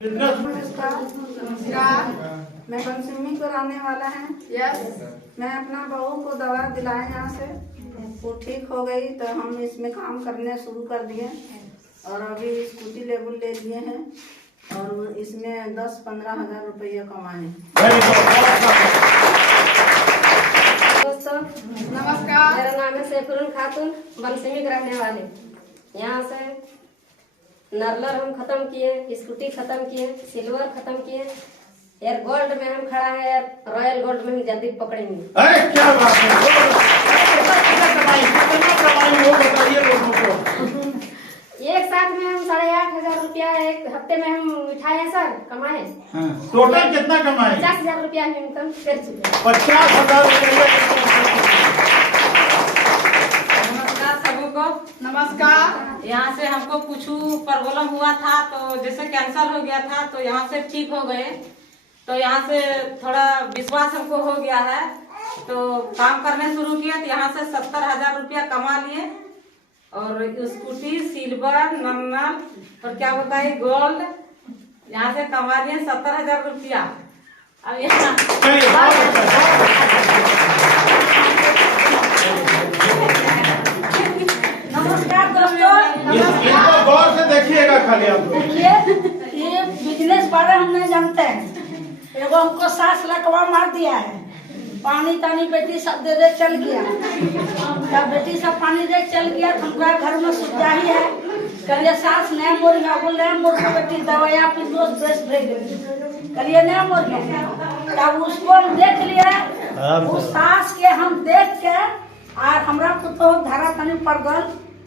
नमस्कार। मैं पंचमी को रहने वाला है। यस, मैं अपना बहू को दवा दिलाए यहाँ से, वो ठीक हो गई तो हम इसमें काम करने शुरू कर दिए और अभी स्कूटी लेवल ले लिए हैं और इसमें 10-15 हज़ार रुपये कमाए। दोस्तों नमस्कार। मेरा नाम है सैफुल खातून, बनसिमी रहने वाले। यहाँ से नर्लर हम खत्म किए, स्कूटी खत्म किए, सिल्वर खत्म किए, यार गोल्ड में हम खड़ा है, यार रॉयल गोल्ड में हम जल्दी पकड़ेंगे। अरे क्या बात है, कितना कमाई हो बताइए लोगों को। एक साथ में हम 8,500 रुपया एक हफ्ते में हम उठाए हैं सर, कमाए। टोटल कितना कमाए? 50,000 रुपया हम इनकम कर चुके हैं। 50,000 रुपया। नमस्कार सबको। नमस्कार। यहाँ से हमको कुछ प्रॉब्लम हुआ था तो जैसे कैंसर हो गया था तो यहाँ से ठीक हो गए, तो यहाँ से थोड़ा विश्वास हमको हो गया है तो काम करने शुरू किया तो यहाँ से 70,000 रुपया कमा लिए और स्कूटी, सिल्वर, नन्नर और क्या बताइए गोल्ड यहाँ से कमा लिए 70,000 रुपया। अब यहाँ नमस्कार दोस्तों। इसको गौर से देखिएगा खाली आप। देखिए ये बिजनेस बारे हम नहीं जानते हैं। एगो हमको 7 लकवा मार दिया है, पानी तानी बेटी सब दे दे चल गया। जब बेटी सब पानी दे चल गया तो हमारा घर में सुविधा ही है। करिए सास नया मोर गया, बोल रहे मोर को बेटी दवाइया पी दो बेस्ट भेज दे, करिए नया मोर गया। तब उसको हम देख लिया, उस सास के हम देख के और हमरा तो धारा पानी पड़ गल।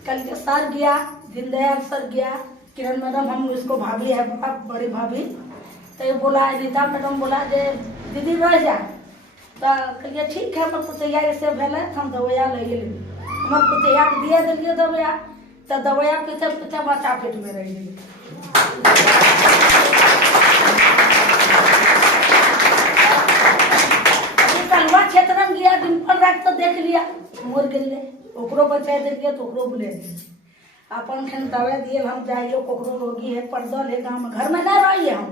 कल के सर गया, दीनदयाल सर गया, किरण मैडम हम उसको भाभी है, बड़ी भाभी, तो ये बोला रीता मैडम बोला जे दीदी रह जा, तो कहिए ठीक है पर पुतैया ऐसे भेल हम दवाइया ले ली। हमार पुतैया के दिए दिलिए दवाइया, तो दवाइया पीछे पीछे बच्चा पेट में रह गई। कलवा क्षेत्र में गया, डिम्पल रात तो देख लिया मोर गिरले, ओकरो बचा दिलिए तो ओकरो बुले अपन खन दवाई दिए हम जाइए, कोकरो रोगी है पड़दल है गाँव में, घर में ना रहिए हम।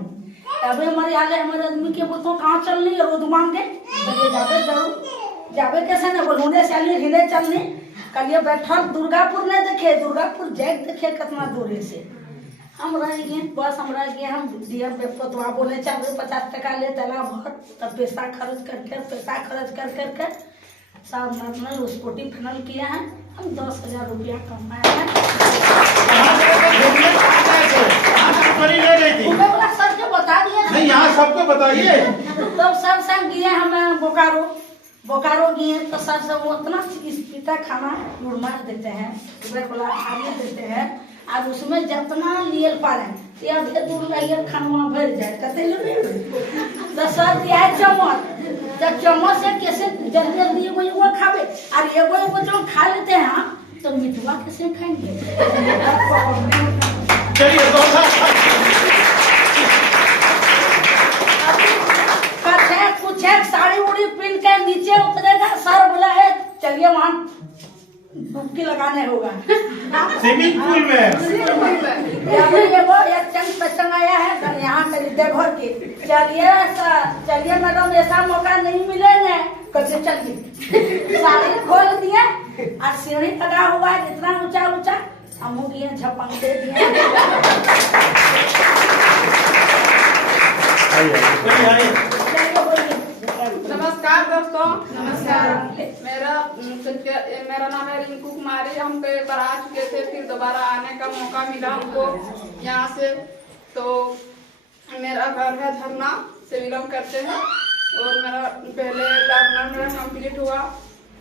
तबे हमारे हाले हमारे आदमी के बोलते कहाँ चलनी है रोड मांगे, जाबे जरूर जाबे कैसे ना बोल होने चलनी हिने चलनी। कलिए बैठल दुर्गापुर ने देखे, दुर्गापुर जैक देखे कितना दूर से हम रह गए। बस हम रह गए, हम डीएम पेपरवा बोले चाहे 50 टका ले चला भर, तब पैसा खर्च करके सब मतलब स्कूटी फाइनल किया है। हम 10,000 रुपया कमाए हैं। सर के बता दिए नहीं, यहाँ सबको बताइए। तो सर संग गए हमें बोकारो गए तो सर से वो उतना पीता खाना मार देते हैं, वाला खाने देते हैं और उसमें जितना लिए पारे या दूर लाइए खाना भर जाए कहते तो सर दिया है चम्मच, जब चम्मच से कैसे जल्दी वो खावे और एगो जो खा लेते हैं तो मिठवा कैसे खाएंगे। चलिए कुछ है साड़ी उड़ी पहन के नीचे उतरेगा, सर बोला है चलिए वहाँ डुबकी लगाने होगा स्विमिंग पूल में। एक चंद पसंद आया है यहाँ देवघर के, चलिए मैडम ऐसा मौका नहीं मिलेगा, कैसे चलिए। साड़ी खोल दिए और सीढ़ी लगा हुआ है जितना ऊंचा ऊंचा, हम दिए झपंग दे दिए। नमस्कार दोस्तों। नमस्कार। मेरा नाम है रिंकू कुमारी। हम कई बार आ चुके थे, फिर दोबारा आने का मौका मिला हमको यहाँ से। तो मेरा घर है झरना से बिलोंग करते हैं और मेरा पहले लर्नर में कंप्लीट हुआ,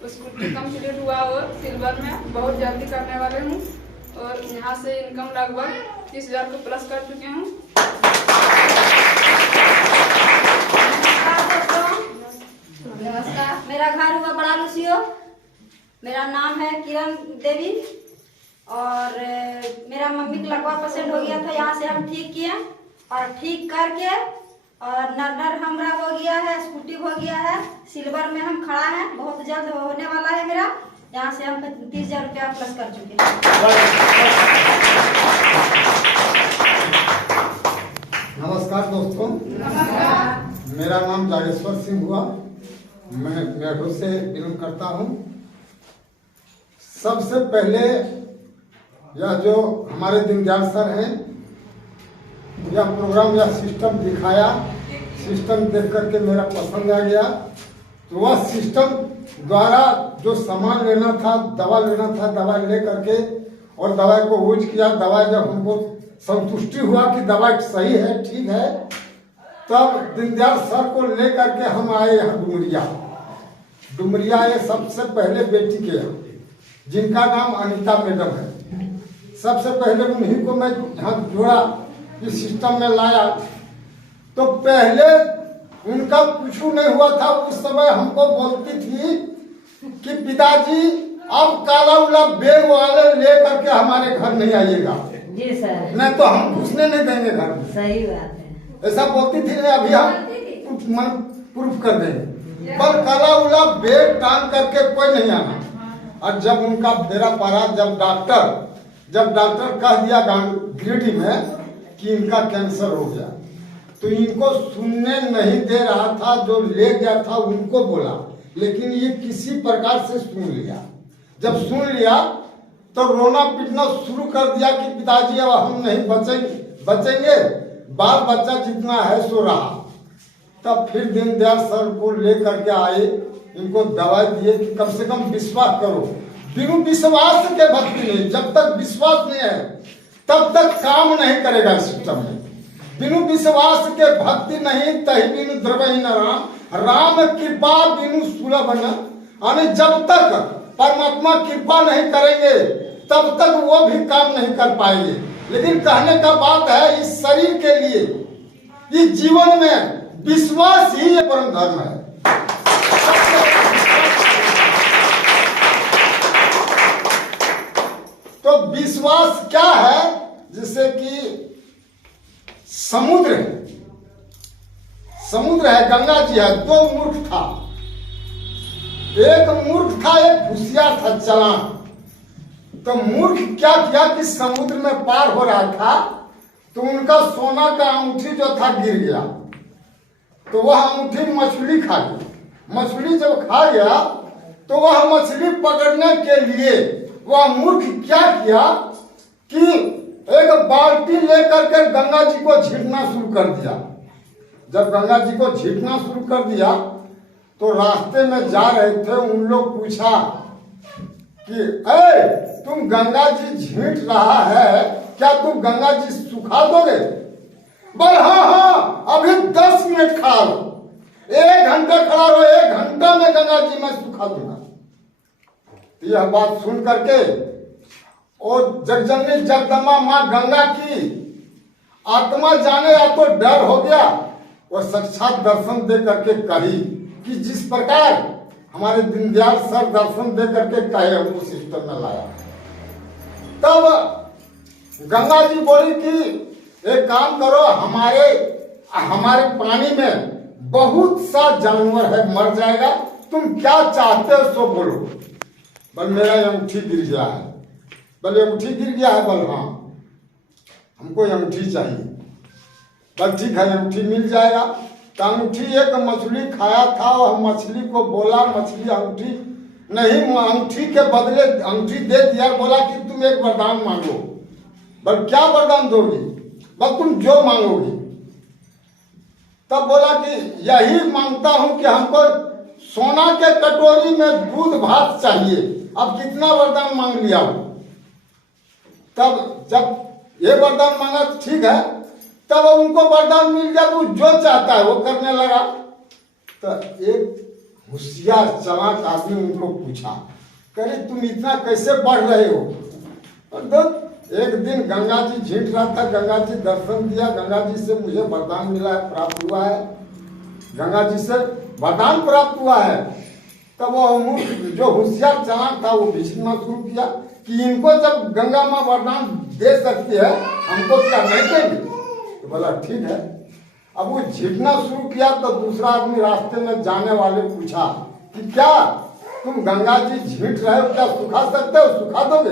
स्कूटी कंप्लीट हुआ और सिल्वर में बहुत जल्दी करने वाले हूँ और यहाँ से इनकम लगभग 30,000 को प्लस कर चुके हूँ। नमस्कार, मेरा घर हुआ बड़ा लुसियो, मेरा नाम है किरण देवी और मेरा मम्मी का लकवा पेशेंट हो गया था, यहाँ से हम ठीक किए और ठीक करके और नर्नर हमारा हो गया है, स्कूटी हो गया है, सिल्वर में हम खड़ा है, बहुत जल्द होने वाला है मेरा। यहाँ से हम 30,000 रुपया प्लस कर चुके हैं। नमस्कार दोस्तों। मेरा नाम जागेश्वर सिंह हुआ। मैं मेढो से बिलोंग करता हूँ। सबसे पहले यह जो हमारे दीनदयाल सर हैं, यह प्रोग्राम या सिस्टम दिखाया, सिस्टम देख करके मेरा पसंद आ गया। तो वह सिस्टम द्वारा जो सामान लेना था, दवा लेना था, दवा ले करके और दवाई को यूज किया। दवाई जब हमको संतुष्टि हुआ कि दवाई सही है, ठीक है, तब दीनदयाल सर को ले करके हम आए यहाँ डुमरिया। डुमरिया ये सबसे पहले बेटी के यहाँ, जिनका नाम अनीता मैडम है। सबसे पहले उन्हीं को मैं यहाँ जोड़ा, इस सिस्टम में लाया। तो पहले उनका कुछ नहीं हुआ था। उस समय हमको बोलती थी कि पिताजी अब काला उला बेग वाले ले करके हमारे घर नहीं आइएगा जी सर, नहीं तो हम घुसने नहीं देंगे घर में। सही बात है। ऐसा बोलती थी। अभी हम प्रूफ कर देंगे, पर काला उला बेग टांग करके कोई नहीं आना। और जब उनका फेरा पड़ा, जब डॉक्टर कह दिया गिरिडीह में कि इनका कैंसर हो गया, तो इनको सुनने नहीं दे रहा था। जो ले गया था उनको बोला, लेकिन ये किसी प्रकार से सुन लिया। जब सुन लिया तो रोना पीटना शुरू कर दिया कि पिताजी अब हम नहीं बचेंगे, बाल बच्चा जितना है सो रहा। तब फिर दीनदयाल सर को ले करके आए, इनको दवाई दिए कि कम से कम विश्वास करो। बिनु विश्वास के भक्ति नहीं, जब तक विश्वास नहीं है तब तक काम नहीं करेगा सिस्टम में। बिनु विश्वास के भक्ति नहीं, तही बिनु द्रवहीन राम, राम कृपा बिनु सुलभ न। यानी जब तक परमात्मा कृपा नहीं करेंगे तब तक वो भी काम नहीं कर पाएंगे। लेकिन कहने का बात है, इस शरीर के लिए, इस जीवन में विश्वास ही ये परम धर्म है। तो विश्वास क्या है? जिससे कि समुद्र है, गंगा जी है। दो मूर्ख था, एक मूर्ख था, एक होशियार था, चालाक। तो मूर्ख क्या किया कि समुद्र में पार हो रहा था, तो उनका सोना का अंगूठी जो था गिर गया। तो वह अंगूठी मछली खा गई। मछली जब खा गया तो वह मछली पकड़ने के लिए वह मूर्ख क्या किया कि एक बाल्टी लेकर के गंगा जी को झीटना शुरू कर दिया। जब गंगा जी को झीटना शुरू कर दिया तो रास्ते में जा रहे थे, उन लोग पूछा कि अरे तुम गंगा जी झीट रहा है, क्या तुम गंगा जी सुखा दोगे? बोल हाँ, अभी 10 मिनट खड़ा रहो, 1 घंटा खड़ा रहो, 1 घंटा में गंगा जी मैं सुखा दूंगा। यह बात सुन करके और जगजननी जगदम्बा माँ गंगा की आत्मा जाने या तो डर हो गया और साक्षात दर्शन दे करके कही कि जिस प्रकार हमारे दीनदयाल सर दर्शन दे करके कहे, हमको सिस्टम में लाया। तब गंगा जी बोली कि एक काम करो, हमारे पानी में बहुत सा जानवर है, मर जाएगा, तुम क्या चाहते हो सो बोलो। बोल मेरा अंगूठी गिर गया है। बोले अंगूठी गिर गया है? बोल हाँ, हमको अंगूठी चाहिए। बोल ठीक है, अंगूठी मिल जाएगा। तो अंगूठी एक मछली खाया था, वह मछली को बोला, मछली अंगूठी नहीं, अंगूठी के बदले अंगूठी दे दिया। बोला कि तुम एक वरदान मांगो। बोल क्या वरदान दोगी? बोल तुम जो मांगोगी। तब बोला कि यही मांगता हूं कि हमको सोना के कटोरी में दूध भात चाहिए। अब कितना वरदान मांग लिया हो। तब जब ये वरदान मांगा तो ठीक है, तब उनको वरदान मिल गया तो जो चाहता है वो करने लगा। तो एक होशियार चालाक आदमी उनको पूछा, कहे तुम इतना कैसे बढ़ रहे हो? तो एक दिन गंगा जी झीट रहा था, गंगा जी दर्शन दिया, गंगा जी से मुझे वरदान मिला है, प्राप्त हुआ है, गंगा जी से वरदान प्राप्त हुआ है। तब वो मूर्ख जो होशियार चालाक था वो विचरना शुरू किया कि इनको जब गंगा माँ वरदान दे सकती है, हमको क्या नहीं देंगे? तो बोला ठीक है। अब वो झीटना शुरू किया तो दूसरा आदमी रास्ते में जाने वाले पूछा कि क्या तुम गंगा जी झीट रहे हो, क्या सुखा सकते हो, सुखा दोगे?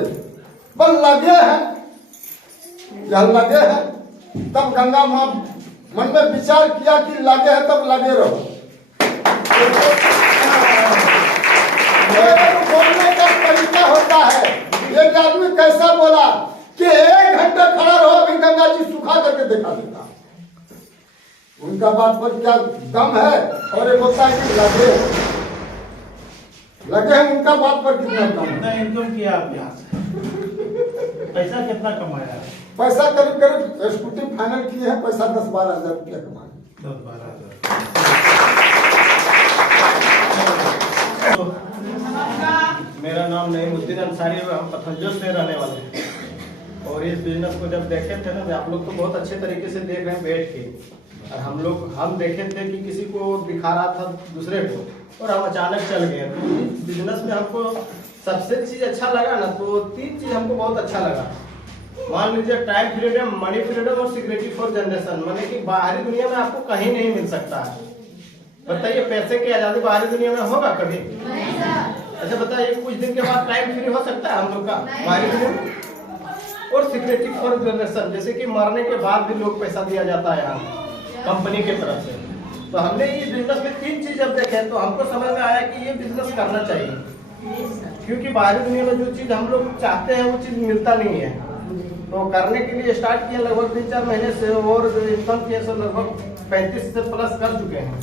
बोल लगे हैं, यह लगे हैं। तब गंगा माँ मन में विचार किया कि लगे है तब लगे रहो। बोलने का तरीका होता है। एक आदमी कैसा बोला कि 1 घंटा खड़ा रहो, अभी गंगा जी सुखा करके देखा देता। उनका बात पर क्या दम है? और एक होता है कि लगे हैं, उनका बात पर कितना दम है? कितना इनकम किया आप यहाँ से? पैसा कितना कमाया? पैसा करीब करीब स्कूटी फाइनल किए हैं, पैसा 10-12 हजार रुपया कमाए। 10-12 हजार। मेरा नाम नईमुद्दीन अंसारी है, हम पतंजल से रहने वाले हैं। और इस बिजनेस को जब देखे थे ना, आप लोग तो बहुत अच्छे तरीके से देख रहे हैं बैठ के, और हम देखे थे कि किसी को दिखा रहा था दूसरे को, और हम अचानक चल गए। तो इस बिजनेस में हमको सबसे चीज अच्छा लगा ना, तो 3 चीज हमको बहुत अच्छा लगा। मान लीजिए टाइम फ्रीडम, मनी फ्रीडम और सिक्योरिटी फॉर जनरेशन, माने कि बाहरी दुनिया में आपको कहीं नहीं मिल सकता है। बताइए पैसे की आजादी बाहरी दुनिया में होगा कभी? अच्छा बताइए, कुछ दिन के बाद टाइम फ्री हो सकता है हम लोग का बाहरी दुनिया में? और सिक्योरिटी फॉर जनरेशन, जैसे कि मरने के बाद भी लोग पैसा दिया जाता है यहाँ कंपनी के तरफ से। तो हमने ये बिजनेस में 3 चीज जब देखे तो हमको समझ में आया कि ये बिजनेस करना चाहिए, क्योंकि बाहरी दुनिया में जो चीज हम लोग चाहते हैं वो चीज मिलता नहीं है। तो करने के लिए स्टार्ट किए लगभग 3-4 महीने से, और जो इनकम किए सो लगभग 35 से प्लस कर चुके हैं।